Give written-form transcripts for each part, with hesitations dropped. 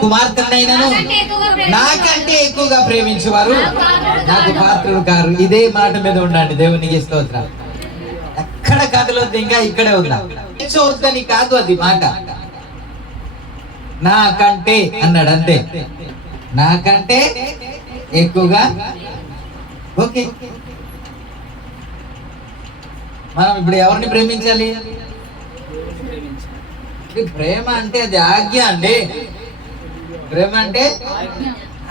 కుమార్తెనైనను నాకంటే ఎక్కువగా ప్రేమించేవారు నాకు పాత్రుడు కారు. ఇదే మాట మీద ఉండండి. దేవునికి స్తోత్రం. ఎక్కడ కథలొద్దు, ఇంకా ఇక్కడే ఉందా చూద్దని కాదు అది మాట. నాకంటే అన్నాడు, అంతే. నాకంటే ఎక్కువగా. ఓకే, మనం ఇప్పుడు ఎవరిని ప్రేమించాలి? ప్రేమ అంటే అది ఆజ్ఞ అండి. ప్రేమ అంటే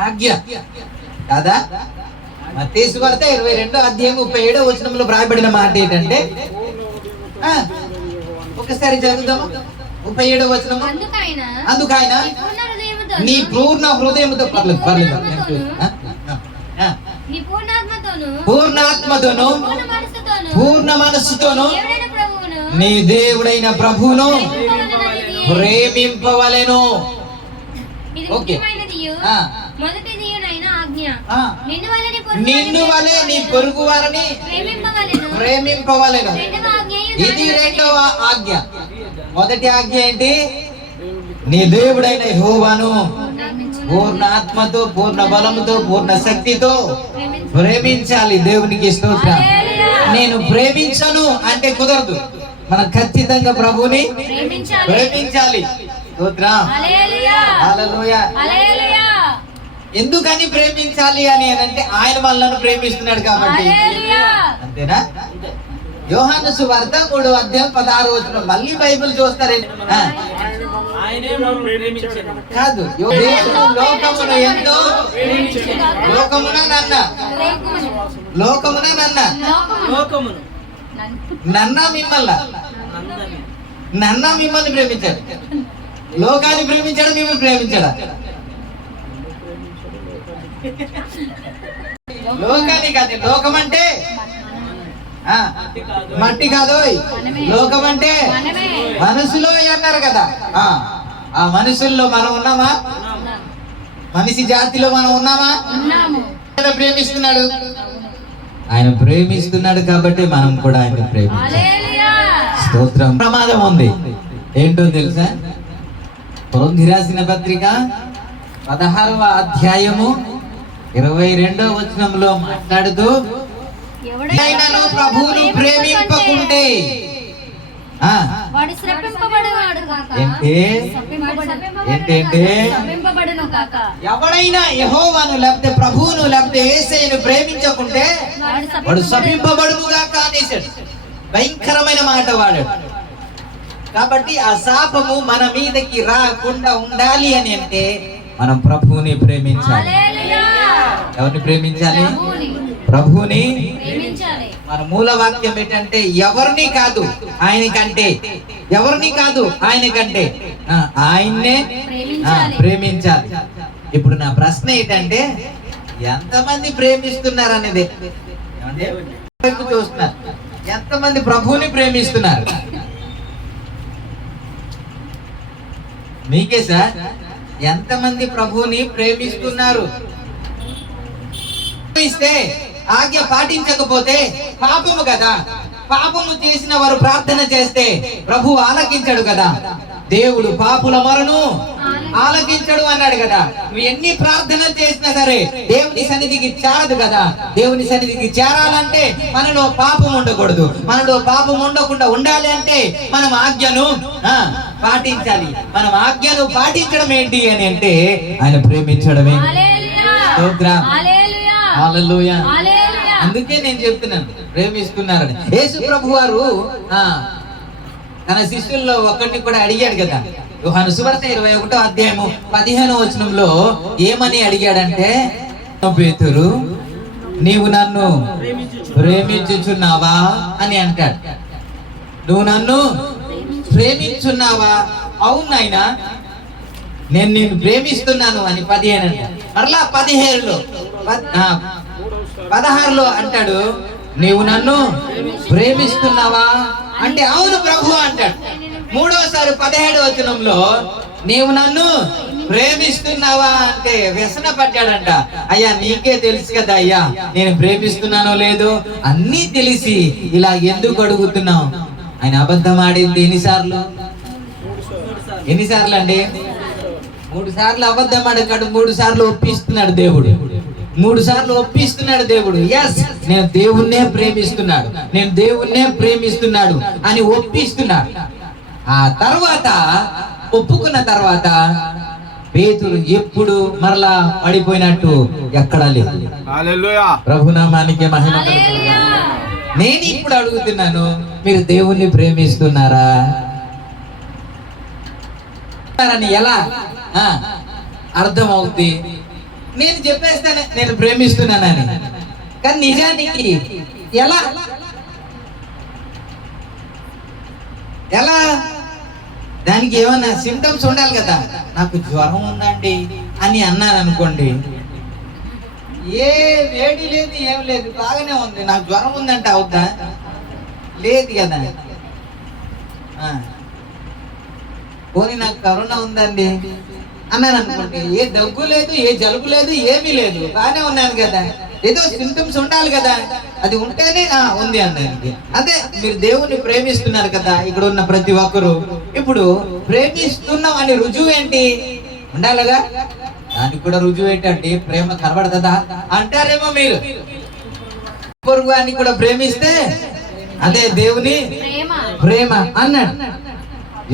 ఆజ్ఞ కాదా? మత్తయి సువార్త 22:37 వ్రాయబడిన మాట ఏంటంటే, ఒకసారి చదువుదాము. 37వ వచనము. అందుకైన నీ పూర్ణ హృదయముతో పూర్ణాత్మతోను పూర్ణ మనస్సుతోను నీ దేవుడైన ప్రభువును ప్రేమింపవలెను. ఓకే, నిన్ను వలె నీ పొరుగు వారిని ప్రేమింపవలెను. ఇది రెండవ ఆజ్ఞ. మొదటి ఆజ్ఞ ఏంటి? నీ దేవుడైన యెహోవాను పూర్ణ ఆత్మతో, పూర్ణ బలముతో, పూర్ణ శక్తితో ప్రేమించాలి. దేవునికి స్తోత్రం. నేను ప్రేమించను అంటే కుదరదు. మనం ఖచ్చితంగా ప్రభువుని ప్రేమించాలి. స్తోత్రం. హల్లెలూయా. ఎందుకని ప్రేమించాలి అని అంటే ఆయన మనల్ని ప్రేమిస్తున్నాడు కాబట్టి. అంతేనా? యోహాను సువార్త 3:16 మళ్ళీ బైబిల్ చూస్తారండి. కాదు, లోకమున ఎంతో లోకమున నన్న మిమ్మల్ని ప్రేమించాడు. లోకాన్ని ప్రేమించాడు, మిమ్మల్ని ప్రేమించాడా? లోకాన్ని కాదు. లోకం అంటే మట్టి కాదు. లోకం అంటే మనసులో అన్నారు కదా. ఆ మనుషుల్లో మనం ఉన్నామా? మనిషి జాతిలో మనం ఉన్నామా? ప్రేమిస్తున్నాడు. ఆయన ప్రేమిస్తున్నాడు కాబట్టి మనం కూడా ఆయన ప్రేమించాలి. స్తోత్రం. ప్రమాదం ఉంది. ఏంటో తెలుసా? కొరింథీ రాసిన పత్రిక 16వ అధ్యాయము 22వ వచనంలో మాట్లాడుతూ, ఎవడైనా ప్రభువును ప్రేమింపకుంటే ఎవడైనా యెహోవాను లేకపోతే ప్రభువును లేకపోతే యేసయ్యను ప్రేమించకుంటే వాడు శపింపబడునుగా కానేశాడు. భయంకరమైన మాట వాడు. కాబట్టి ఆ శాపము మన మీదకి రాకుండా ఉండాలి అని అంటే మనం ప్రభువుని ప్రేమించాలి. ఎవరిని ప్రేమించాలి? ప్రభువుని. మన మూల వాక్యం ఏంటంటే ఎవరిని కాదు ఆయనకంటే, ఎవరిని కాదు ఆయనకంటే ఆయన్నే ప్రేమించాలి. ఇప్పుడు నా ప్రశ్న ఏంటంటే, ఎంతమంది ప్రేమిస్తున్నారు అనేది చూస్తున్నారు. ఎంతమంది ప్రభువుని ప్రేమిస్తున్నారు? మీకే సార్. ఎంతమంది ప్రభువుని ప్రేమిస్తున్నారు? ఇస్తే ఆజ్ఞ పాటించకపోతే పాపము కదా. పాపము చేసిన వారు ప్రార్థన చేస్తే ప్రభు ఆలకించడు కదా. దేవుడు పాపుల మొరను ఆలకించడు అన్నాడు కదా. నువ్వు ఎన్ని ప్రార్థనలు చేసినా సరే దేవుని సన్నిధికి చేరదు కదా. దేవుని సన్నిధికి చేరాలంటే మనలో పాపం ఉండకూడదు. మనలో పాపం ఉండకుండా ఉండాలి అంటే మనం ఆజ్ఞను పాటించాలి. మనం ఆజ్ఞను పాటించడం ఏంటి అని అంటే ఆయన ప్రేమించడమే. హల్లెలూయా. అందుకే నేను చెప్తున్నాను ప్రేమిస్తున్నారని. యేసు ప్రభు వారు తన శిష్యుల్లో ఒకరిని కూడా అడిగాడు కదా. యోహాను సువార్త 21వ అధ్యాయము 15వ వచనంలో ఏమని అడిగాడంటే, పేతురు నీవు నన్ను ప్రేమించుచున్నావా అని అంటాడు. నువ్వు నన్ను ప్రేమించున్నావా? అవును నాయనా, నేను నిన్ను ప్రేమిస్తున్నాను అని 15 అంటాడు. మరలా 16లో అంటాడు, నీవు నన్ను ప్రేమిస్తున్నావా అంటే అవును ప్రభు అంటాడు. మూడోసారి 17వ వచనంలో నీవు నన్ను ప్రేమిస్తున్నావా అంటే వ్యసన పడ్డాడంట. అయ్యా నీకే తెలుసు కదా అయ్యా నేను ప్రేమిస్తున్నానో లేదో అన్నీ తెలిసి ఇలా ఎందుకు అడుగుతున్నావు? ఆయన అబద్ధం ఆడింది ఎన్నిసార్లు అండి? 3 సార్లు అబద్ధం అడగాడు, 3 సార్లు ఒప్పిస్తున్నాడు దేవుడు. 3 సార్లు ఒప్పిస్తున్నాడు దేవుడు. ఎస్, నేను దేవుణ్ణే ప్రేమిస్తున్నాడు, నేను దేవుణ్ణే ప్రేమిస్తున్నాడు అని ఒప్పిస్తున్నాడు. ఆ తర్వాత ఒప్పుకున్న తర్వాత పేతురు ఎప్పుడు మరలా పడిపోయినట్టు ఎక్కడా లేదు. హల్లెలూయా. ప్రభునామానికి మహిమ. నేను ఇప్పుడు అడుగుతున్నాను, మీరు దేవుణ్ణి ప్రేమిస్తున్నారా అని ఎలా అర్థం అవుద్ది? నేను చెప్పేస్తానే నేను ప్రేమిస్తున్నానని, కానీ నిజానికి ఎలా ఎలా దానికి ఏమన్నా సింటమ్స్ ఉండాలి కదా. నాకు జ్వరం ఉందండి అని అన్నాను అనుకోండి, ఏ వేడి లేదు ఏం లేదు, బాగానే ఉంది, నాకు జ్వరం ఉందంటే అవుద్దా? లేదు కదా. పోనీ నాకు కరోనా ఉందండి అన్నాను అనుకోండి, ఏ దగ్గు లేదు, ఏ జలుబు లేదు, ఏమీ లేదు, బాగానే ఉన్నాను కదా. ఏదో సింటమ్స్ ఉండాలి కదా, అది ఉంటేనే ఉంది అన్నానికి. అదే మీరు దేవుణ్ణి ప్రేమిస్తున్నారు కదా, ఇక్కడ ఉన్న ప్రతి ఒక్కరు ఇప్పుడు ప్రేమిస్తున్నాం అని రుజువు ఏంటి? ఉండాలిగా. దానికి కూడా రుజువు ఏంటంటే ప్రేమ కనబడుతుందా అంటారేమో మీరు. పొరుగు అని కూడా ప్రేమిస్తే అదే దేవుని ప్రేమ అన్నాడు.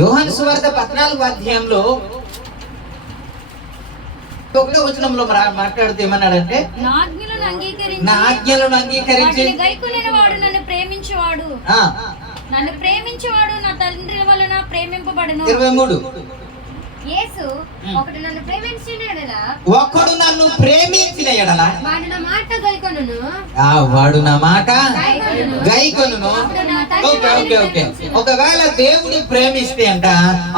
యోహాను సువార్త 14వ అధ్యాయంలో 1వ వచనంలో మాట్లాడుతూ ఏమన్నాడంటే, నా ఆజ్ఞలను అంగీకరించి నన్ను ప్రేమించేవాడు నా తండ్రి వలన ప్రేమింపబడును. 23 యేసు ఒకడు నన్ను ప్రేమించిన యెడల వాడు నా మాట గైకొనును. వాడు నా మాట గైకొనును. ఓకే. ఒకవేళ దేవుడు ప్రేమిస్తే అంట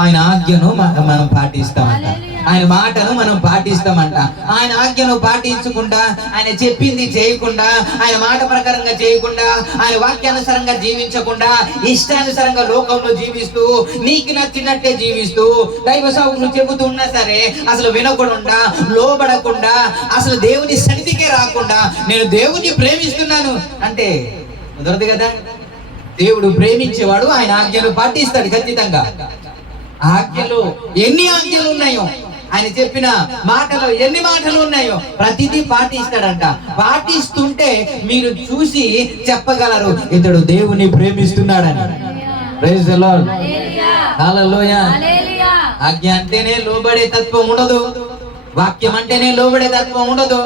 ఆయన ఆజ్ఞను మనం పాటిస్తామంట, ఆయన మాటను మనం పాటిస్తామంట. ఆయన ఆజ్ఞను పాటించకుండా, ఆయన చెప్పింది చేయకుండా, ఆయన మాట ప్రకారంగా చేయకుండా, ఆయన వాక్యానుసారంగా జీవించకుండా, ఇష్టానుసారంగా లోకంలో జీవిస్తూ, నీకు నచ్చినట్టే జీవిస్తూ, దైవ సేవకులు చెబుతున్నా సరే అసలు వినకుండా, లోబడకుండా, అసలు దేవుని సన్నిధికే రాకుండా నేను దేవుని ప్రేమిస్తున్నాను అంటే కుదరదు కదా. దేవుడు ప్రేమించేవాడు ఆయన ఆజ్ఞలు పాటిస్తాడు ఖచ్చితంగా. ఆజ్ఞలు ఎన్ని ఆజ్ఞలు ఉన్నాయో, ఆయన చెప్పిన మాటలు ఎన్ని మాటలు ఉన్నాయో ప్రతిదీ పాటిస్తాడంట. పాటిస్తుంటే మీరు చూసి చెప్పగలరు ఇతడు దేవుని ప్రేమిస్తున్నాడని. Praise the Lord. హల్లెలూయా. ఆజ్ఞ అంటేనే లోబడే తత్వం ఉండదు, వాక్యం అంటేనే లోబడే తత్వం ఉండదు,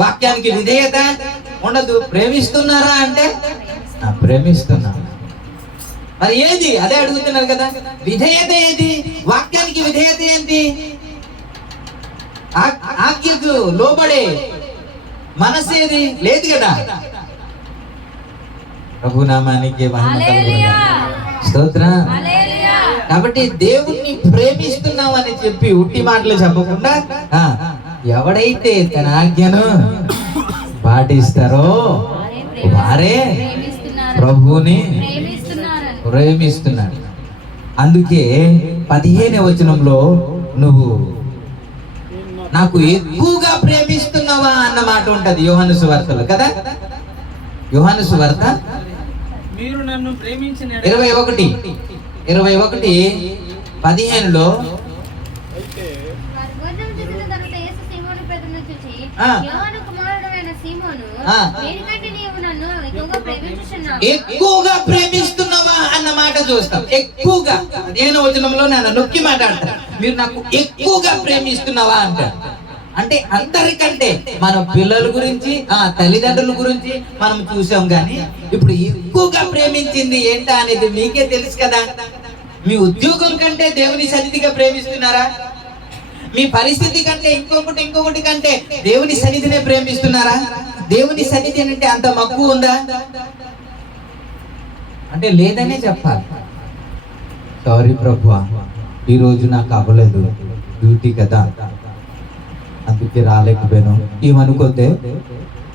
వాక్యానికి విధేయత ఉండదు. ప్రేమిస్తున్నారా అంటే ప్రేమిస్తున్నా. మరి ఏది? అదే అడుగుతున్నారు కదా, విధేయత ఏది? వాక్యానికి విధేయత ఏంటి? ఆజ్ఞకు లోబడే మనసేది లేదు కదా. ప్రభునామానికి స్తోత్రం. కాబట్టి దేవుణ్ణి ప్రేమిస్తున్నాం అని చెప్పి ఉట్టి మాటలు చెప్పకుండా ఎవడైతే తన ఆజ్ఞను పాటిస్తారో వారే ప్రభువుని ప్రేమిస్తున్నాడు. అందుకే 15వ వచనంలో నువ్వు నాకు ఎక్కువగా ప్రేమిస్తున్నావా అన్న మాట ఉంటది యోహాను సువార్తలో కదా. యోహాను సువార్త మీరు నన్ను ప్రేమించిన 21:15లో ఎక్కువగా ప్రేమిస్తున్నావా అన్న మాట చూస్తాం. ఎక్కువగా 15వ వచనంలో నేను నొక్కి మాట్లాడతాను, మీరు నాకు ఎక్కువగా ప్రేమిస్తున్నావా అంటారు. అంటే అందరికంటే మన పిల్లల గురించి, తల్లిదండ్రుల గురించి మనం చూసాం, కానీ ఇప్పుడు ఎక్కువగా ప్రేమించింది ఏంటా అనేది మీకే తెలుసు కదా. మీ ఉద్యోగం కంటే దేవుని సన్నిధిగా ప్రేమిస్తున్నారా? మీ పరిస్థితి కంటే ఇంకొకటి కంటే దేవుని సన్నిధినే ప్రేమిస్తున్నారా? దేవుని సన్నిధి అంటే అంత మక్కువ ఉందా అంటే లేదనే చెప్పాలి. సారీ ప్రభువా, ఈరోజు నాకు అవ్వలేదు, డ్యూటీ కదా, అందుకే రాలేకపోయాను ఏమనుకోతే,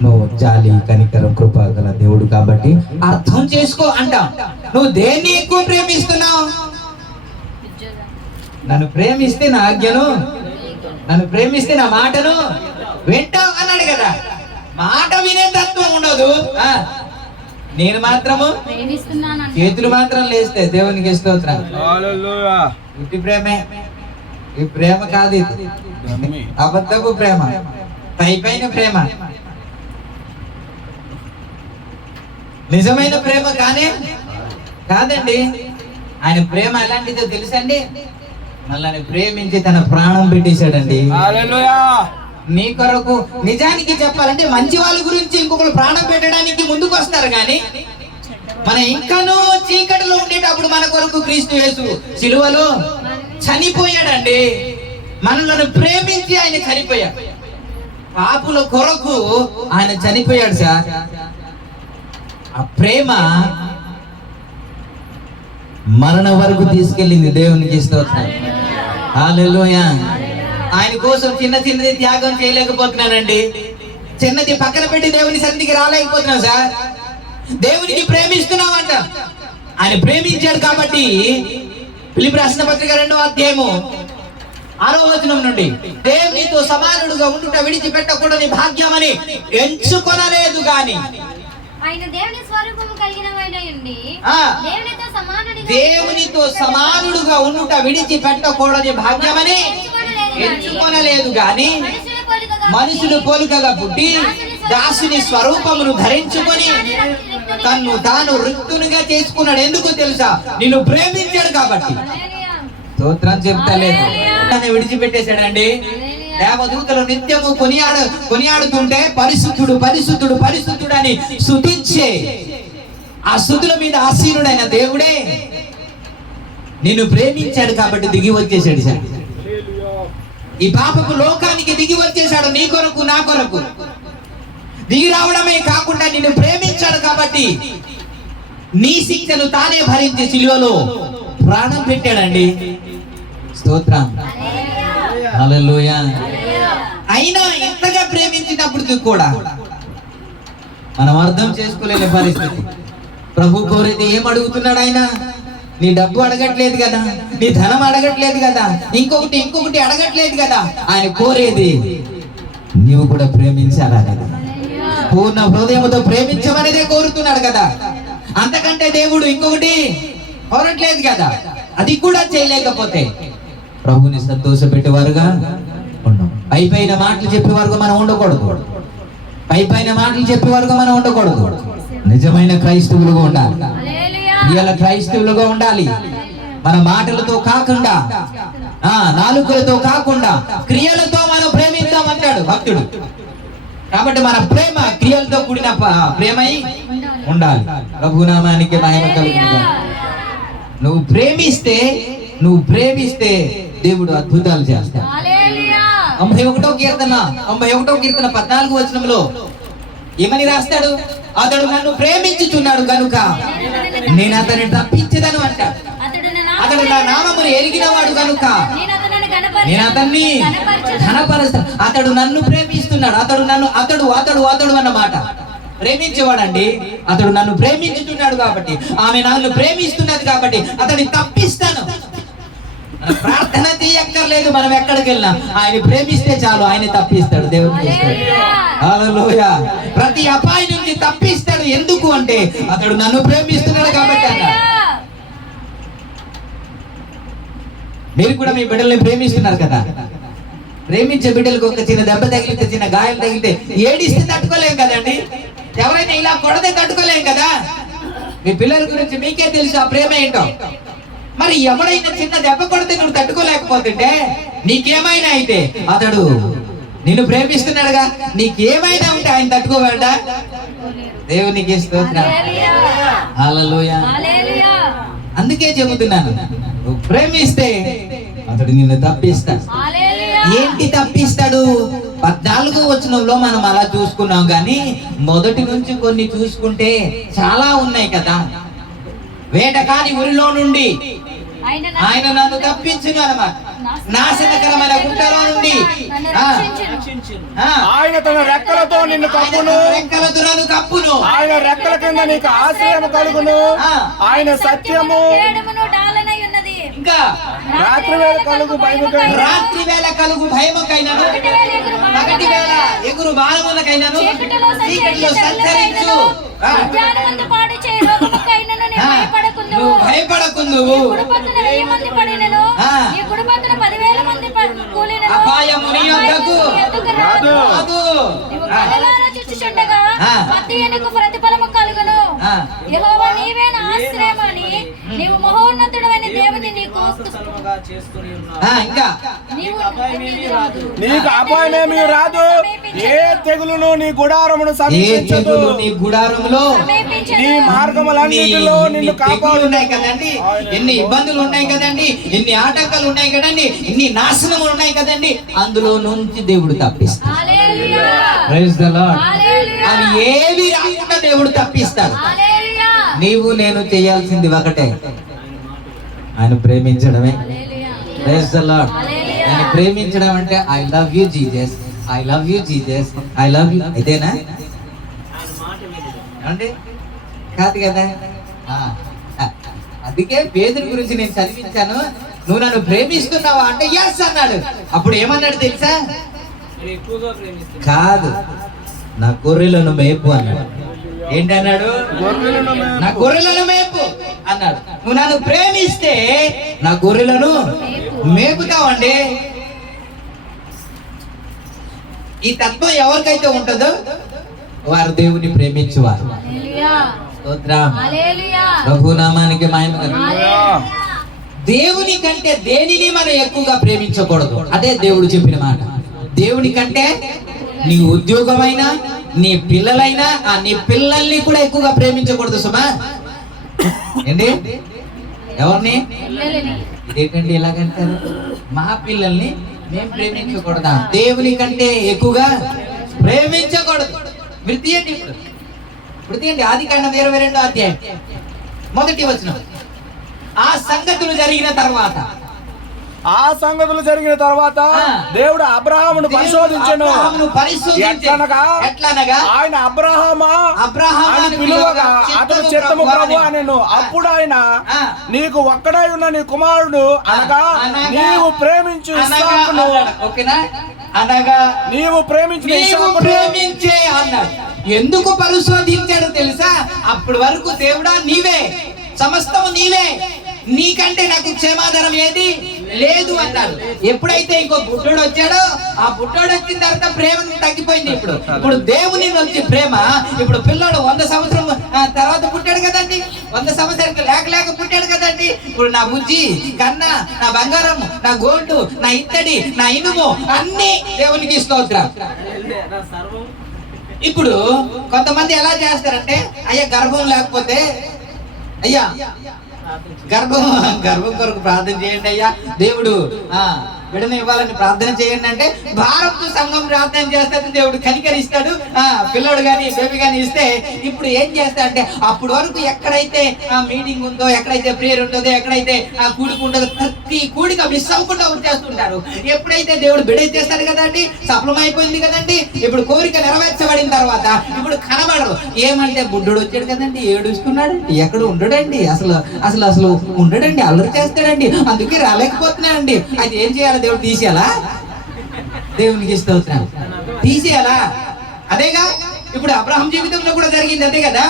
నువ్వు జాలి కనికరం కృప గల దేవుడు కాబట్టి అర్థం చేసుకో అంటా. నువ్వు దేన్ని ఎక్కువ ప్రేమిస్తున్నావు? నన్ను ప్రేమిస్తే నా ఆజ్ఞను, నన్ను ప్రేమిస్తే నా మాటను వింటావు అన్నాడు కదా. మాట వినే తత్వం ఉండదు. నేను మాత్రము చేతులు మాత్రం లేస్తే దేవునికి స్తోత్రం. హల్లెలూయా. ఇంటి ప్రేమే ఈ ప్రేమ కాదు, ఇది అబద్ధపు ప్రేమ, పైపైన ప్రేమ. నిజమైన ప్రేమ కాదండి. ఆయన ప్రేమ ఎలాంటిదో తెలుసండి? మళ్ళీ ప్రేమించి తన ప్రాణం పెట్టేశాడండి నీ కొరకు. నిజానికి చెప్పాలంటే మంచి వాళ్ళ గురించి ఇంకొకరు ప్రాణం పెట్టడానికి ముందుకు వస్తారు కానీ మన ఇంకనూ చీకటిలో ఉండేటప్పుడు మన కొరకు క్రీస్తు యేసు సిలువలో చనిపోయాడండి. మనలను ప్రేమించి ఆయన చనిపోయాడు. పాపుల కొరకు ఆయన చనిపోయాడు సార్. ఆ ప్రేమ మరణ వరకు తీసుకెళ్ళింది. దేవునికి స్తోత్రం. హల్లెలూయా. ఆయన కోసం చిన్నది త్యాగం చేయలేకపోతున్నానండి. చిన్నది పక్కన పెట్టి దేవుని సన్నిధికి రాలేకపోతున్నాం సార్. దేవునికి ప్రేమిస్తున్నాం అంట. ఆయన ప్రేమించాడు కాబట్టి ఫిలిప్పీ రాసిన పత్రిక 2వ అధ్యాయము 6వ వచనం నుండి, దేవునితో సమానుడుగా ఉండుట విడిచిపెట్టకూడని భాగ్యమని ఎంచుకొనలేదు గాని ఆయన దేవుని స్వరూపము కలిగిన వాడైండి దేవునితో సమానుడుగా ఉండుట విడిచిపెట్టకూడని భాగ్యమని ఎంచుకొనలేదు గాని మనుషులు పోలికగా పుట్టి దాసుని స్వరూపమును ధరించుకొని తన్ను తాను రిక్తునిగా చేసుకున్నాడు. ఎందుకు తెలుసా? నిన్ను ప్రేమించాడు కాబట్టి. స్తోత్రం చెప్తలేదు, విడిచిపెట్టేశాడండి. దేవదూతలు నిత్యము కొనియాడుతుంటే పరిశుద్ధుడు పరిశుద్ధుడు పరిశుద్ధుడు అని స్తుతించే ఆ స్తుతుల మీద ఆసీనుడైన దేవుడే నిన్ను ప్రేమించాడు కాబట్టి దిగి వచ్చేసాడు సార్. ఈ పాపపు లోకానికి దిగి వచ్చేసాడు నీ కొరకు నా కొరకు. దిగి రావడమే కాకుండా నిన్ను ప్రేమించాడు కాబట్టి నీ శిక్షను తానే భరించి సిలువలో ప్రాణం పెట్టాడండి. స్తోత్రం. హల్లెలూయా. అయినా ఎంతగా ప్రేమించినప్పుడు కూడా మనం అర్థం చేసుకోలేని పరిస్థితి. ప్రభు కోరేది ఏం అడుగుతున్నాడు ఆయన? నీ డబ్బు అడగట్లేదు కదా, నీ ధనం అడగట్లేదు కదా, ఇంకొకటి అడగట్లేదు కదా. ఆయన కోరేది నీవు కూడా ప్రేమించాలా కదా, పూర్ణ హృదయంతో ప్రేమించమనేదే కోరుతున్నాడు కదా. అంతకంటే దేవుడు ఇంకొకటి కోరట్లేదు కదా. అది కూడా చేయలేకపోతే ప్రభుని సంతోషపెట్టేవారుగా ఉన్నాం. పైపైన మాటలు చెప్పేవారుగా మనం ఉండకూడదు. పైపైన మాటలు చెప్పేవారుగా మనం ఉండకూడదు. నిజమైన క్రైస్తవులుగా ఉండాలి. ఇయాల క్రైస్తవులుగా ఉండాలి. మన మాటలతో కాకుండా, నాలుకలతో కాకుండా క్రియలతో మనం ప్రేమిద్దామంటాడు భక్తుడు. కాబట్టి మన ప్రేమ క్రియలతో కూడిన ప్రేమై ఉండాలి. ప్రభునామానికి మహిమ కలుగును. నువ్వు ప్రేమిస్తే దేవుడు అద్భుతాలు చేస్తాడు. 91వ కీర్తన 14వ వచనంలో ఏమని రాస్తాడు? అతడు నన్ను ప్రేమించుచున్నాడు కనుక నేను అతన్ని తప్పించదను అంటాడు. అతడు నా నామమును ఎరిగిన వాడు కనుక నేను అతన్ని ఘనపరుస్తాను. అతడు నన్ను ప్రేమిస్తున్నాడు. అతడు అన్నమాట ప్రేమించేవాడండి. అతడు నన్ను ప్రేమించుతున్నాడు కాబట్టి, ఆమె నన్ను ప్రేమిస్తున్నది కాబట్టి అతడిని తప్పిస్తాను. ప్రార్థన తీయక్కర్లేదు. మనం ఎక్కడికి వెళ్ళినా ఆయన ప్రేమిస్తే చాలు, ఆయన తప్పిస్తాడు. దేవుడు హల్లెలూయా. ప్రతి అపాయం నుంచి తప్పిస్తాడు. ఎందుకు అంటే అతడు నన్ను ప్రేమిస్తున్నాడు కాబట్టి అన్నాడు. మీరు కూడా మీ బిడ్డల్ని ప్రేమిస్తున్నారు కదా. ప్రేమించే బిడ్డలకు ఒక చిన్న దెబ్బ తగిలితే, చిన్న గాయం తగిలితే ఏడిస్తే తట్టుకోలేం కదండి. ఎవరైనా ఇలా కొడితే తట్టుకోలేం కదా. మీ పిల్లల గురించి మీకే తెలుసు ఆ ప్రేమ ఏంటో. మరి ఎవడైనా చిన్న దెబ్బ కొడితే నువ్వు తట్టుకోలేకపోతుంటే నీకేమైనా అయితే అతడు నిన్ను ప్రేమిస్తున్నాడుగా. నీకేమైనా ఉంటే ఆయన తట్టుకోగలడా? దేవునికి స్తోత్రం. హల్లెలూయా. అందుకే చెబుతున్నాను, నువ్వు ప్రేమిస్తే అతడు నిన్ను తప్పిస్తాడు. ఏంటి తప్పిస్తాడు? 14వ వచనంలో మనం అలా చూసుకున్నాం, కానీ మొదటి నుంచి కొన్ని చూసుకుంటే చాలా ఉన్నాయి కదా. వేటకాని ఊరిలో నుండి ఆయన నన్ను తప్పించును అన్నమాట. నాశనకరమైన గుంటలో నుండి ఆయన తన రెక్కలతో నిన్ను కప్పును. ఆయన రెక్కల కింద నీకు ఆశ్రయం కలుగును. ఆయన సత్యము ఇంకా రాత్రి వేళ కలుగు భయముకైనను పగటి వేళ ఎగురు బాణములకైనను చీకటిలో సంచరించు పడినను నీ ఆ, భయపడకుందువు. నువ్వు భయపడకుందు. నీ కుడిపక్కన 1000 మంది పడినను, ఆ. నీ కుడిపక్కన 10,000 మంది కూలినను, అపాయము నీ యొద్దకు రాదు. రాదు. నీవు ఆ, కళ్ళలారా చూచుచుండగా ఆ. మత్తియు నీకు ప్రతిఫలము కలుగును. ఆ. యెహోవా నీవే నా ఆశ్రయమని నీవు మహోన్నతుడైన దేవుని నీకు ఇంకా నీవు రాదు. నీకు అపాయమేమీ రాదు, ఏ తెగులును నీ గుడారమును ఏ సమీపించదు. తెగులు నీ గుడారంలో సమీపించదు. నీ మార్గములన్నిటిలో నిన్ను తెగులు కాపాడు. ఉన్నాయి కదండి, ఎన్ని ఇబ్బందులు ఉన్నాయి కదండి, ఎన్ని ఆటంకాలు ఉన్నాయి కదండి, ఎన్ని నాశనములు ఉన్నాయి కదండి, అందులో నుంచి దేవుడు తప్పిస్తాడు. హల్లెలూయా. Praise the Lord. హల్లెలూయా. అవి ఏవి రాకుండా దేవుడు తప్పిస్తాడు. హల్లెలూయా. నీవు నేను చేయాల్సింది ఒకటే, ఆయన ప్రేమించడమే. హల్లెలూయా. Praise the Lord. హల్లెలూయా. ఆయన ప్రేమించడం అంటే I love you Jesus, I love you Jesus, I love you, ఇదేనా అంటే కాదు కదా. ఆ, అందుకే పేదల గురించి నేను చదివించాను. నువ్వు నన్ను ప్రేమిస్తున్నావా అంటే ఎస్ అన్నాడు. అప్పుడు ఏమన్నాడు తెలుసా? కాదు, నా గొర్రెలను మేపు అన్నాడు. ఏంటన్నాడు? నా గొర్రెలను మేపు అన్నాడు. నువ్వు నన్ను ప్రేమిస్తే నా గొర్రెలను మేపుతావండి. ఈ తత్వం ఎవరికైతే ఉంటుందో వారు దేవుని ప్రేమించువారు. హల్లెలూయా. స్తోత్రం. హల్లెలూయా. ప్రభునామానికి మహిమ కలుగును. హల్లెలూయా. దేవుని కంటే దేనిని మనం ఎక్కువగా ప్రేమించకూడదు. అదే దేవుడు చెప్పిన మాట. దేవుని కంటే నీ ఉద్యోగమైనా, నీ పిల్లలైనా, నీ పిల్లల్ని కూడా ఎక్కువగా ప్రేమించకూడదు సుమా. ఏంటి? ఎవరిని? పిల్లలని. ఇదేంటండి ఎలాగంటారు? మా పిల్లల్ని మేము ప్రేమించకూడదా? దేవుని కంటే ఎక్కువగా ప్రేమించకూడదు. మీరు తీయండి, ఇప్పుడు తీయండి ఆదికాండం 22వ అధ్యాయం 1వ వచనం. ఆ సంగతులు జరిగిన తర్వాత దేవుడు అబ్రహామును పరిశోధించెను. ఎట్లనగా ఆయన అబ్రహామా అని పిలువగా అతడు చిత్తము ప్రభు అనెను. అప్పుడు ఆయన నీకు ఒక్కడై ఉన్న నీ కుమారుడు అనగా నీవు ప్రేమించు ఇస్సాకును, ఓకేనా, అనగా నీవు ప్రేమించిన ఇస్సాకును ప్రేమించే అన్నాడు. ఎందుకు పరిశోధించాడు తెలుసా? అప్పటి వరకు దేవుడా నీవే, సమస్తము నీవే, నీకంటే నాకు క్షేమాధారం ఏది లేదు అన్నాడు. ఎప్పుడైతే ఇంకో బుడ్డోడు వచ్చాడో, ఆ బుడ్డోడు వచ్చిన తర్వాత ప్రేమ తగ్గిపోయింది. ఇప్పుడు దేవుని నుంచి ప్రేమ. ఇప్పుడు పిల్లోడు 100 సంవత్సరం తర్వాత పుట్టాడు కదండి, 100 సంవత్సరానికి లేక పుట్టాడు కదండి. ఇప్పుడు నా బుజ్జి కన్నా, నా బంగారం, నా గోల్డ్, నా ఇత్తడి, నా ఇనుము అన్ని దేవునికి స్తోత్రం. ఇప్పుడు కొంతమంది ఎలా చేస్తారంటే, అయ్యా గర్భం లేకపోతే, అయ్యా గర్భం కొరకు ప్రార్థన చేయండి అయ్యా, దేవుడు బిడ్డను ఇవ్వాలని ప్రార్థన చేయండి అంటే భారత్ సంఘం ప్రార్థన చేస్తే దేవుడు కనికరిస్తాడు. పిల్లడు కానీ బేబీ కానీ ఇస్తే ఇప్పుడు ఏం చేస్తా అంటే, అప్పటి వరకు ఎక్కడైతే మీటింగ్ ఉందో, ఎక్కడైతే ప్రేయర్ ఉంటుందో, ఎక్కడైతే కూడిక ఉంటుందో ప్రతి కూడిక మిస్ అవ్వకుండా ఉంచేస్తుంటారు. ఎప్పుడైతే దేవుడు బిడ్డ ఇచ్చేస్తాడు కదండి, సఫలమైపోయింది కదండి. ఇప్పుడు కోరిక నెరవేర్చబడిన తర్వాత ఇప్పుడు కనబడరు. ఏమంటే బుడ్డోడు వచ్చాడు కదండి, ఏడుస్తున్నాడండి, ఎక్కడ ఉండడండి, అసలు ఉండడండి, అల్లరి చేస్తాడండి, అందుకే రాలేకపోతున్నాడండి. అది ఏం చేయాలి? దేవుడు తీసేయాలా? దేవునికి స్తోత్రం. తీసేయాలా? అదేగా ఇప్పుడు అబ్రహాం జీవితంలో కూడా జరిగింది, అదే కదా.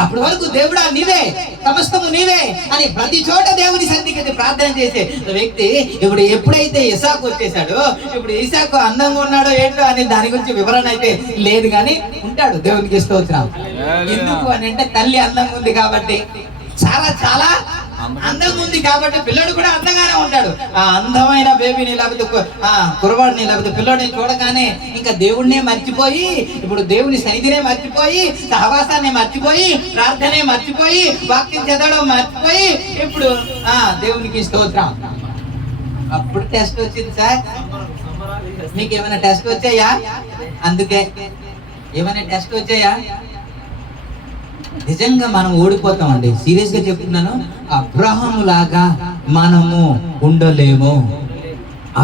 అప్పటి వరకు దేవుడా నీవే, సమస్తము నీవే అని ప్రతి చోట దేవుని సన్నిధికి ప్రార్థన చేసే వ్యక్తి ఇప్పుడు ఎప్పుడైతే ఇసాకు వచ్చేసాడో, ఇప్పుడు ఇసాకు అందంగా ఉన్నాడో ఏంటో అని దాని గురించి వివరణ అయితే లేదు, కానీ ఉంటాడు. దేవునికి స్తోత్రం. ఎందుకు అని అంటే తల్లి అందంగా ఉంది కాబట్టి, చాలా అందం ఉంది కాబట్టి పిల్లడు కూడా అందంగానే ఉంటాడు. ఆ అందమైన బేబీని లేకపోతే కురవాడిని లేకపోతే పిల్లడిని చూడగానే ఇంకా దేవుడినే మర్చిపోయి, ఇప్పుడు దేవుని సన్నిధినే మర్చిపోయి, సహవాసాన్ని మర్చిపోయి, ప్రార్థనే మర్చిపోయి, వాక్యం చదవడం మర్చిపోయి, ఇప్పుడు దేవునికి స్తోత్రం. అప్పుడు టెస్ట్ వచ్చింది సార్. మీకు ఏమైనా టెస్ట్ వచ్చాయా? అందుకే ఏమైనా టెస్ట్ వచ్చాయా? నిజంగా మనం ఓడిపోతామండి. సీరియస్ గా చెప్తున్నాను. అబ్రహాము లాగా మనము ఉండలేము.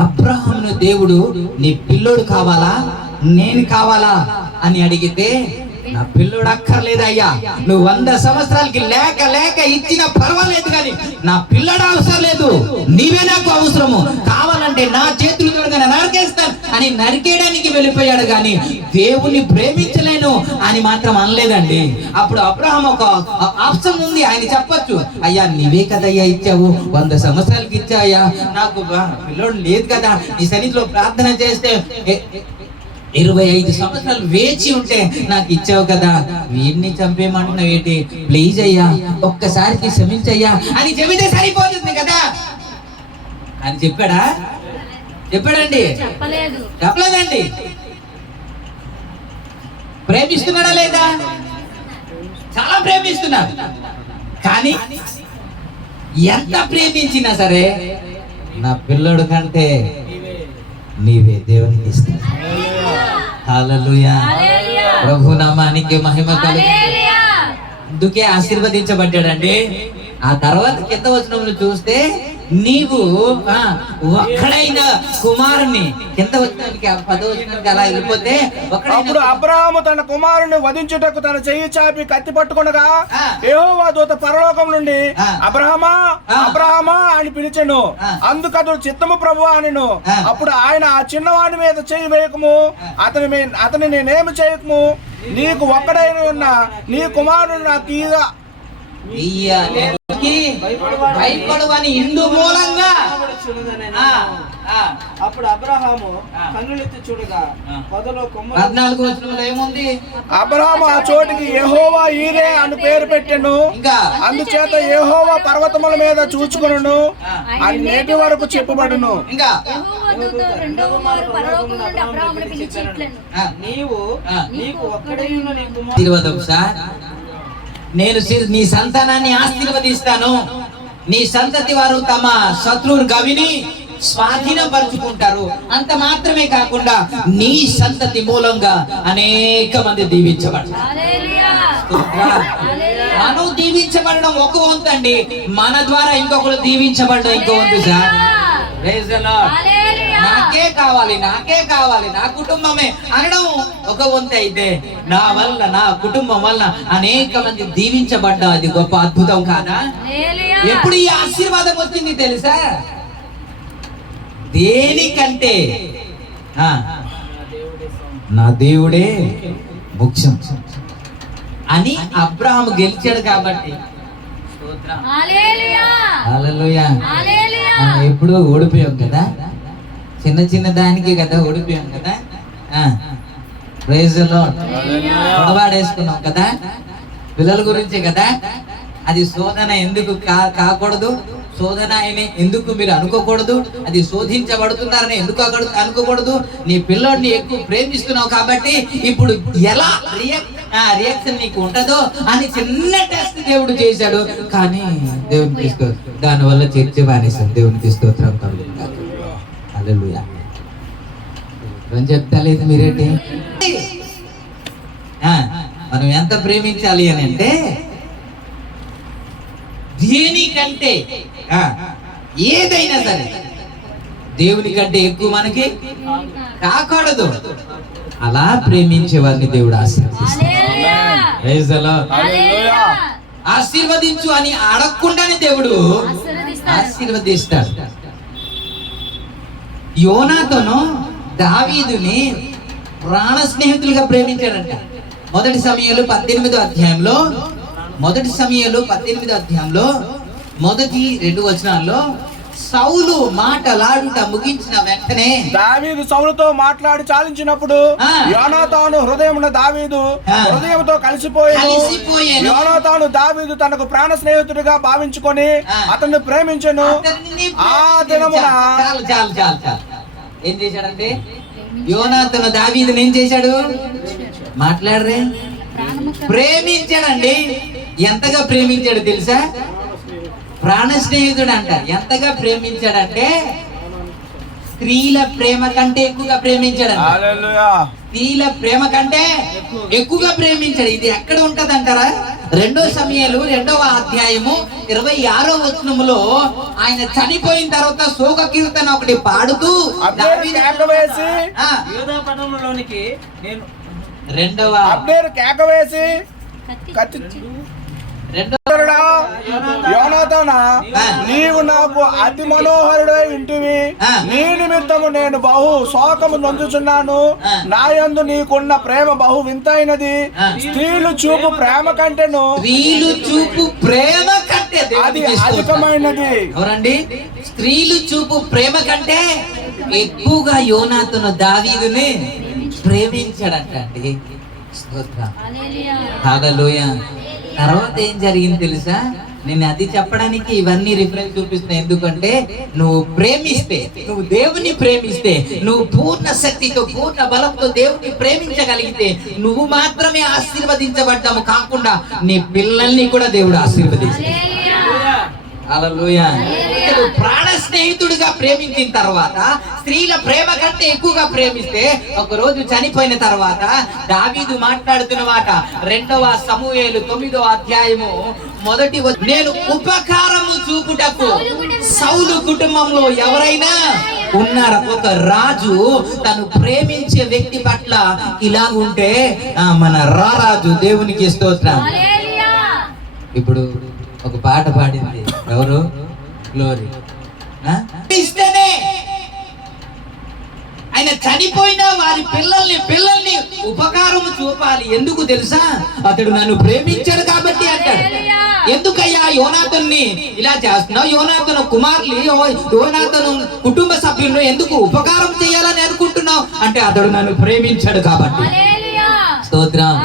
అబ్రహామును దేవుడు నీ పిల్లోడు కావాలా, నేను కావాలా అని అడిగితే, నా పిల్లోడు అక్కర్లేదు అయ్యా, నువ్వు 100 సంవత్సరాలకి లేక ఇచ్చినా పర్వాలేదు, కానీ నా పిల్లడు అవసరం లేదు, నీవే నాకు అవసరము. కావాలంటే అంటే నా చేతులతో నరికేస్తాను అని నరికేయడానికి వెళ్ళిపోయాడు కానీ దేవుని ప్రేమించలేను అని మాత్రం అనలేదండి. అప్పుడు అబ్రహాం ఒక ఆప్షన్ ఉంది, ఆయన చెప్పొచ్చు, అయ్యా నీవే కదయ్యా ఇచ్చావు, 100 సంవత్సరాలకి ఇచ్చాయా, నాకు పిల్లోడు లేదు కదా, నీ సన్నిధిలో ప్రార్థన చేస్తే 25 సంవత్సరాలు వేచి ఉంటే నాకు ఇచ్చావు కదా, వీడిని చంపేయమంటున్నావు ఏంటి, ప్లీజ్ అయ్యా ఒక్కసారికి క్షమించయ్యా అని చెబితే సరిపోతుంది కదా అని చెప్పాడా? చెప్పాడండి? చెప్పలేదండి. ప్రేమిస్తున్నాడా లేదా? చాలా ప్రేమిస్తున్నాడు. కానీ ఎంత ప్రేమించినా సరే నా పిల్లడు కంటే నీవే దేవునికి ఇస్తాను. హల్లెలూయా. ప్రభు నామానికి మహిమ కలుగును. అందుకే ఆశీర్వదించబడ్డాడండి. ఆ తర్వాత కింద వచనంలో చూస్తే నీవు ఒక్కడైన కుమారుని, కింద వచ్చినానికి 10వ వచనానికి అలా వెళ్ళిపోతే అప్పుడు అబ్రహాము తన కుమారుని వధించుటకు తన చెయ్యి చాపి కత్తి పట్టుకొనగా యెహోవా దూత పరలోకం నుండి అబ్రహమా అబ్రహమా అని పిలిచెను. అందుకు అతడు చిత్తము ప్రభువా అనెను. అప్పుడు ఆయన ఆ చిన్నవాడి మీద చెయ్యి వేయకము, అతని నేనేమి చేయకము, నీకు ఒక్కడైన ఉన్న నీ కుమారుని నాకు తీయగా భయపడవని ఇందు మూలంగా. అప్పుడు అబ్రహాము కన్నులెత్తి చూడగా 14వ వచనంలో ఏముంది? అబ్రహాము ఆ చోటికి యెహోవా ఈరే అని పేరు పెట్టెను. అందుచేత యెహోవా పర్వతముల మీద చూచుకొనును అని నేటి వరకు చెప్పబడును. ఇంకా నీకు ఒక్కడైన నీ కుమారుడు నేను నీ సంతానాన్ని ఆశీర్వదిస్తాను, నీ సంతతి వారు తమ శత్రువు గవిని స్వాధీనపరుచుకుంటారు. అంత మాత్రమే కాకుండా నీ సంతతి మూలంగా అనేక మంది దీవించబడతారు. మనం దీవించబడడం ఒక వంతు అండి, మన ద్వారా ఇంకొకరు దీవించబడడం ఇంకో వంతు సార్. నాకే కావాలి నాకే కావాలి నా కుటుంబమే అనడం ఒక వంతు అయితే, నా వల్ల నా కుటుంబం వల్ల అనేక మంది దీవించబడ్డా అది గొప్ప అద్భుతం కాదా? ఎప్పుడు ఈ ఆశీర్వాదం వచ్చింది తెలుసా? దేనికంటే నా దేవుడే ముఖ్యం అని అబ్రహాము గెలిచాడు కాబట్టి. మనం ఎప్పుడూ ఓడిపోయాం కదా, చిన్న చిన్న దానికి కదా ఓడిపోయాం కదా. Praise the lord. గొడవాడేసుకున్నాం కదా పిల్లల గురించే కదా. అది శోధన ఎందుకు కాకూడదు, శోధన అని ఎందుకు మీరు అనుకోకూడదు, అది శోధించబడుతున్నారని ఎందుకు అనుకోకూడదు. నీ పిల్లోడిని ఎక్కువ ప్రేమిస్తున్నావు కాబట్టి ఇప్పుడు ఎలా రియాక్షన్ నీకు ఉంటుందో అని చిన్న టెస్ట్ దేవుడు చేశాడు. కానీ దేవునికి దానివల్ల చర్చ మానేశాడు. దేవునికి స్తోత్రం కలుగుతుంది. హల్లెలూయా. చెప్తా లేదు మీరేంటి? మనం ఎంత ప్రేమించాలి అని అంటే దేనికంటే ఏదైనా సరే దేవుని కంటే ఎక్కువ మనకి కాకూడదు. అలా ప్రేమించే వారిని దేవుడు ఆశీర్వదించు అని అడగకుండానే దేవుడు ఆశీర్వదిస్తాడు. యోనాతోను దావీదుని ప్రాణ స్నేహితులుగా ప్రేమించాడంట. మొదటి సమయంలో 18వ అధ్యాయంలో మొదటి 2 వచనాల్లో సౌలు మాటలాడుట ముగించిన వెంటనే దావీదు సౌలుతో మాట్లాడి చాలించినప్పుడు యోనాతాను హృదయంతో కలిసిపోయాను. యోనాతాను దావీదు తనకు ప్రాణ స్నేహితుడిగా భావించుకొని అతన్ని ప్రేమించెను. ఆ దినమున చాలు ఏం చేశాడంటే యోనాతాను దావీదుని ఏం చేశాడు? మాట్లాడరే, ప్రేమించాడండి. ఎంతగా ప్రేమించాడు తెలుసా? ప్రాణ స్నేహితుడు అంట. ఎంతగా ప్రేమించాడంటే స్త్రీల ప్రేమ కంటే ఎక్కువగా ప్రేమించాడు. స్త్రీల ప్రేమ కంటే ఎక్కువగా ప్రేమించాడు. ఇది ఎక్కడ ఉంటది అంటారా? 2 సమూయేలు 2వ అధ్యాయము 26వ వచనములో ఆయన చనిపోయిన తర్వాత శోక కీర్తన ఒకటి పాడుతూ కేక వేసి యోనాతానా, నీవు నాకు అతి మనోహరుడై ఇంటివి. నీ నిమిత్తము నేను బహు శోకము నొందుచున్నాను. నా యందు నీకున్న ప్రేమ బహు వింతైనది. స్త్రీలు చూపు ప్రేమ కంటేను అది అధికమైనది. ఎవరండి? స్త్రీలు చూపు ప్రేమ కంటే ఎక్కువగా యోనాతును దావీదుని ప్రేమించాడంట అండి. స్తోత్రం. హల్లెలూయా. తర్వాత ఏం జరిగింది తెలుసా? నేను అది చెప్పడానికి ఇవన్నీ రిఫరెన్స్ చూపిస్తున్నా. ఎందుకంటే నువ్వు ప్రేమిస్తే, నువ్వు దేవుని ప్రేమిస్తే, నువ్వు పూర్ణ శక్తితో పూర్ణ బలంతో దేవుని ప్రేమించగలిగితే నువ్వు మాత్రమే ఆశీర్వదించబడ్డాము కాకుండా నీ పిల్లల్ని కూడా దేవుడు ఆశీర్వదిస్తాడు. హల్లెలూయా. ప్రాణ స్నేహితుడిగా ప్రేమించిన తర్వాత స్త్రీల ప్రేమ కంటే ఎక్కువగా ప్రేమిస్తే ఒక రోజు చనిపోయిన తర్వాత దావీదు మాట్లాడుతున్న మాట 2వ సమూయేలు 9వ అధ్యాయము మొదటి నేను ఉపకారము చూపుటకు సౌలు కుటుంబంలో ఎవరైనా ఉన్నారా? ఒక రాజు తను ప్రేమించే వ్యక్తి పట్ల ఇలాగుంటే మన రారాజు దేవునికి స్తోత్రం. ఇప్పుడు ఒక పాట పాడింది ఎవరు? గ్లోరీ. ఇస్తేనే ఆయన చనిపోయిన వారి పిల్లల్ని ఉపకారము చూపాలి. ఎందుకు తెలుసా? అతడు నన్ను ప్రేమించాడు కాబట్టి అంటాడు. ఎందుకయ్యా యోనాతుని ఇలా చేస్తున్నావు? యోనాతును కుమారులు, యోనాతును కుటుంబ సభ్యులను ఎందుకు ఉపకారం చేయాలని అనుకుంటున్నావు అంటే అతడు నన్ను ప్రేమించాడు కాబట్టి. స్తోత్రం.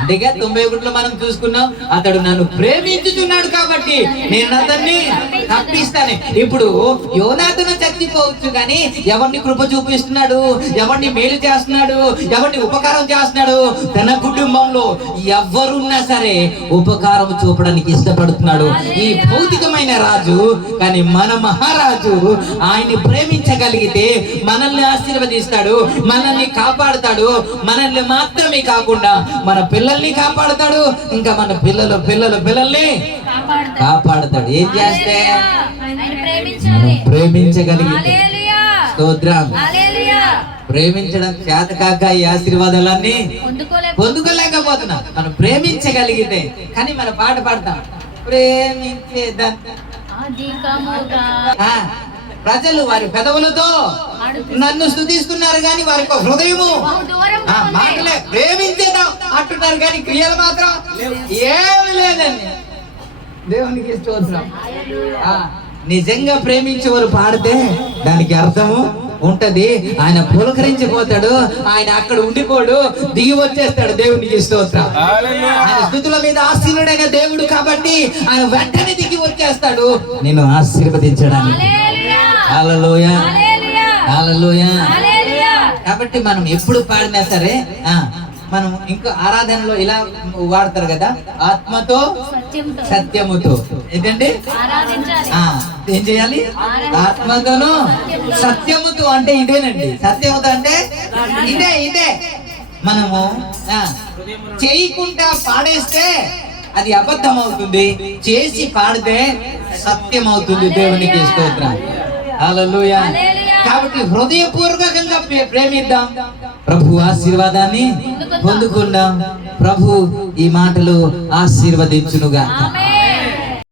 అందుకే 91లో మనం చూసుకున్నాం, అతడు నన్ను ప్రేమించుతున్నాడు కాబట్టి నేను అతన్ని తప్పిస్తాను. ఇప్పుడు యోనాతును చచ్చిపోవచ్చు కానీ ఎవరిని కృప చూపిస్తున్నాడు, ఎవరిని మేలు చేస్తున్నాడు, ఎవరిని ఉపకారం చేస్తున్నాడు? తన కుటుంబంలో ఎవరున్నా సరే ఉపకారం చూపడానికి ఇష్టపడుతున్నాడు ఈ భౌతికమైన రాజు. కానీ మన మహారాజు ఆయన్ని ప్రేమించగలిగితే మనల్ని ఆశీర్వదిస్తాడు, మనల్ని కాపాడుతాడు. మనల్ని మాత్రమే కాకుండా మన పిల్లల్ని కాపాడుతాడు, ఇంకా మన పిల్లల్ని కాపాడుతాడు. ఏం చేస్తే? ప్రేమించగలిగితే. స్తోత్రం. ప్రేమించడం చేత కాక ఈ ఆశీర్వాదాలన్నీ పొందుకోలేకపోతున్నాం. మనం ప్రేమించగలిగితే. కానీ మన పాట పాడతాం, ప్రేమించేదా ప్రజలు వారి పెదవులతో నన్ను స్తుతిస్తున్నారు కానీ వారి హృదయము మాటలే ప్రేమించేద్దాం అంటున్నారు కానీ క్రియలు మాత్రం ఏమి లేదండి. దేవునికి స్తోత్రం. నిజంగా ప్రేమించేవారు పాడితే దానికి అర్థము ఉంటది. ఆయన పులకరించిపోతాడు, ఆయన అక్కడ ఉండిపోడు, దిగి వచ్చేస్తాడు. దేవునికి స్తోత్రం. ఆయన స్తుతుల మీద ఆశీనుడైన దేవుడు కాబట్టి ఆయన వెంటనే దిగి వచ్చేస్తాడు నేను ఆశీర్వదించడానికి. హల్లెలూయా, హల్లెలూయా. కాబట్టి మనం ఎప్పుడు పాడినా సరే మనం ఇంకో ఆరాధనలో ఇలా వాడతారు కదా, ఆత్మతో సత్యముతో. ఏంటండి? ఏం చేయాలి? ఆత్మతోను సత్యముతో అంటే ఇదేనండి. సత్యముతో అంటే ఇదే. మనము చేయకుండా పాడేస్తే అది అబద్ధం అవుతుంది, చేసి పాడితే సత్యం అవుతుంది. దేవునికి స్తోత్రం. హల్లెలూయా. కాబట్టి హృదయపూర్వకంగా ప్రేమిద్దాం, ప్రభు ఆశీర్వాదాన్ని పొందుకుందాం. ప్రభు ఈ మాటలు ఆశీర్వదించునుగా.